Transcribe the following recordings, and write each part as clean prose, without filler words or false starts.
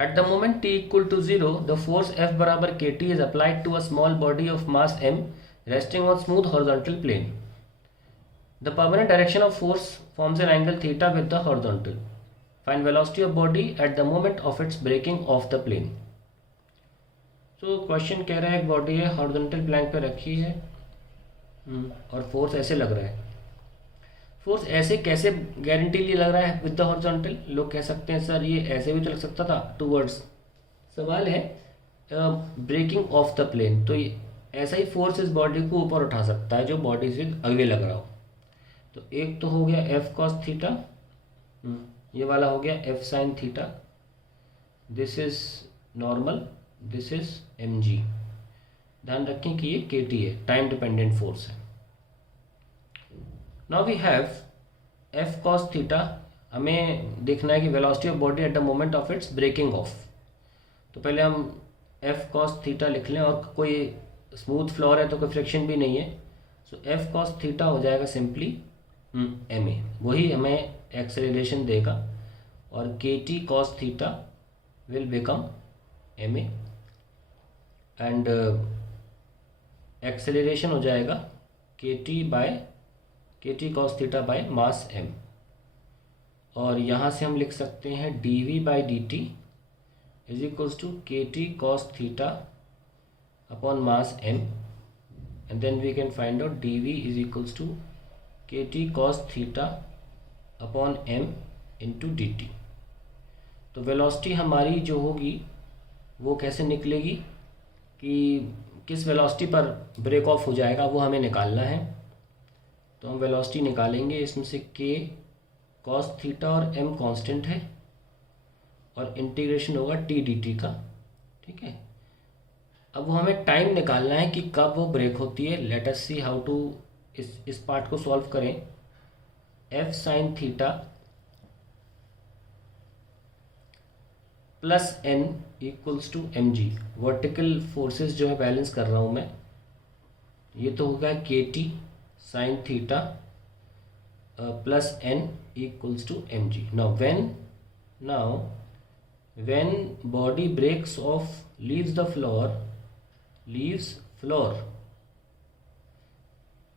At the moment t equal to 0, the force F बराबर kT is applied to a small body of mass m resting on smooth horizontal plane. The permanent direction of force forms an angle theta with the horizontal. Find velocity of body at the moment of its breaking off the plane. So question कह रहा है एक body है horizontal plane पे रखी है और force ऐसे लग रहा है। फोर्स ऐसे कैसे गारंटीली लग रहा है विद द हॉरिजॉन्टल? लोग कह सकते हैं सर ये ऐसे भी तो लग सकता था टूवर्ड्स। सवाल है ब्रेकिंग ऑफ द प्लेन, तो ये ऐसा ही फोर्स इस बॉडी को ऊपर उठा सकता है जो बॉडी से अगले लग रहा हो। तो एक तो हो गया एफ कॉस थीटा, ये वाला हो गया F sine theta, this is normal, this is M G. ध्यान रखें कि ये के टी है, टाइम डिपेंडेंट फोर्स है। Now we have F cos theta. हमें देखना है कि velocity of body at the moment of its breaking off. तो पहले हम एफ कॉस थीटा लिख लें, और कोई स्मूथ फ्लोर है तो कोई फ्रिक्शन भी नहीं है, सो एफ कॉस थीटा हो जाएगा सिंपली एम ए, वही हमें एक्सेलरेशन देगा, और K T cos theta will become M A, and acceleration हो जाएगा K T cos theta by mass M. और यहाँ से हम लिख सकते हैं D V by D T is equals to K T cos theta upon mass M, and then we can find out D V is equals to K T cos theta upon M into D T. तो velocity हमारी जो होगी वो कैसे निकलेगी कि किस velocity पर ब्रेक ऑफ हो जाएगा वो हमें निकालना है। तो हम वेलोसिटी निकालेंगे, इसमें से के कॉस थीटा और एम कांस्टेंट है, और इंटीग्रेशन होगा टी डी टी का, ठीक है। अब वो हमें टाइम निकालना है कि कब वो ब्रेक होती है। Let us see how to इस पार्ट को सॉल्व करें। F sine theta plus N equals to M G. Vertical forces जो है बैलेंस कर रहा हूँ मैं। ये तो होगा K T sine theta plus N equals to M G. Now when body breaks off leaves the floor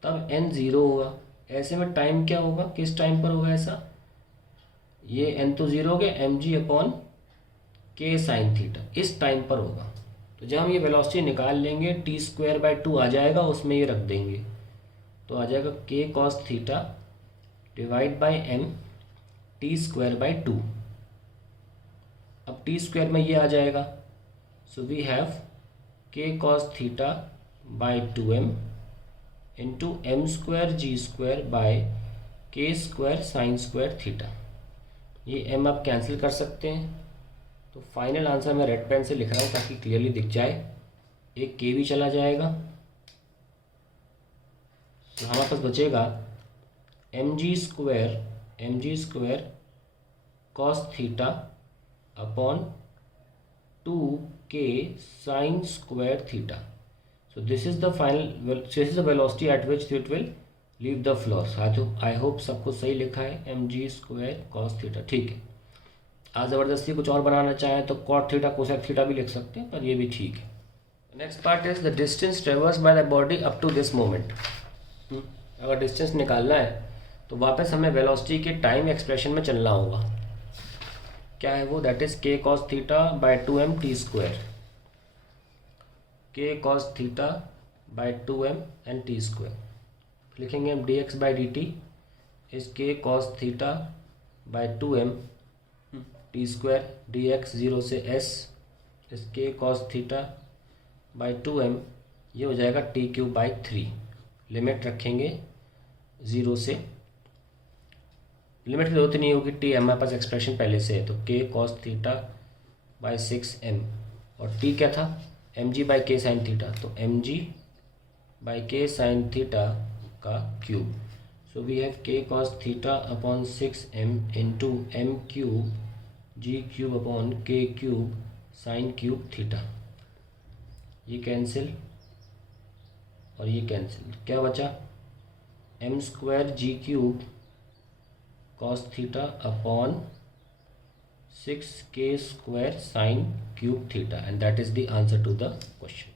तब एन ज़ीरो होगा। ऐसे में टाइम क्या होगा, किस टाइम पर होगा ऐसा? ये एन तो ज़ीरो हो गया, M G upon K sine theta इस टाइम पर होगा। तो जब हम ये वेलोसिटी निकाल लेंगे टी स्क्वायर बाई टू आ जाएगा, उसमें ये रख देंगे, तो आ जाएगा K cos theta divide by M T square by two. अब टी स्क्वायर में ये आ जाएगा, so we have K cos theta by two M into M square G square by K square sine square theta. ये M आप cancel कर सकते हैं। तो फाइनल आंसर मैं रेड पेन से लिख रहा हूँ ताकि क्लियरली दिख जाए। एक के भी चला जाएगा, तो हमारे पास बचेगा M G square cos theta upon two K sine square theta. So this is the velocity at which it will leave the floor. I hope सबको सही लिखा है, M G square cos theta, ठीक है। आज ज़बरदस्ती कुछ और बनाना चाहें तो कॉट थीटा कोसेक थीटा भी लिख सकते हैं, पर ये भी ठीक है। Next part is the distance traverse by the body up to this moment. अगर डिस्टेंस निकालना है तो वापस हमें वेलोसिटी के टाइम एक्सप्रेशन में चलना होगा। क्या है वो? That is K cos theta by two M T square, K cos theta by two M and T square. लिखेंगे हम D X by D T is K cos theta by two M T square, D X zero से S is K cos theta by two M, ये हो जाएगा T cube by three. Limit रखेंगे zero से, limit की जरूरत नहीं होगी, टी हमारे पास एक्सप्रेशन पहले से है। तो K cos theta by six M, और टी क्या था? M G by K sine theta, तो M G by K sine theta का cube. So we have K cos theta upon six M into M cube G cube upon K cube sine cube theta. ये cancel और ये cancel, क्या बचा? M square G cube cos theta upon 6k square sine cube theta, and that is the answer to the question.